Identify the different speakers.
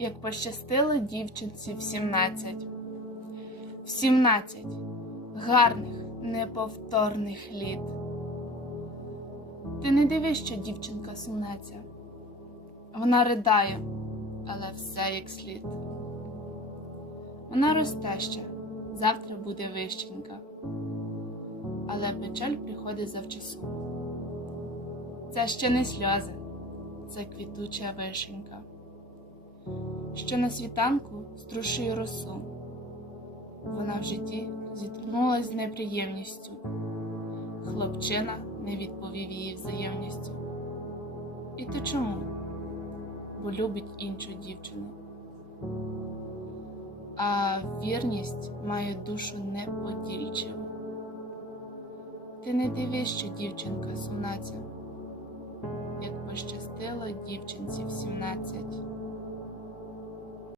Speaker 1: як пощастило дівчинці в сімнадцять. В сімнадцять гарних, неповторних літ. Ти не дивись, що дівчинка сумнеться. Вона ридає, але все як слід. Вона росте ще, завтра буде вищенька, але печаль приходить завчасу. Це ще не сльози, це квітуча вишенька, що на світанку струшує росу. Вона в житті зіткнулась з неприємністю. Хлопчина не відповів її взаємністю. І то чому? Бо любить іншу дівчину. А вірність має душу неподільчиву. Ти не дивись, що дівчинка сумнаця, як пощастило дівчинці в сімнадцять.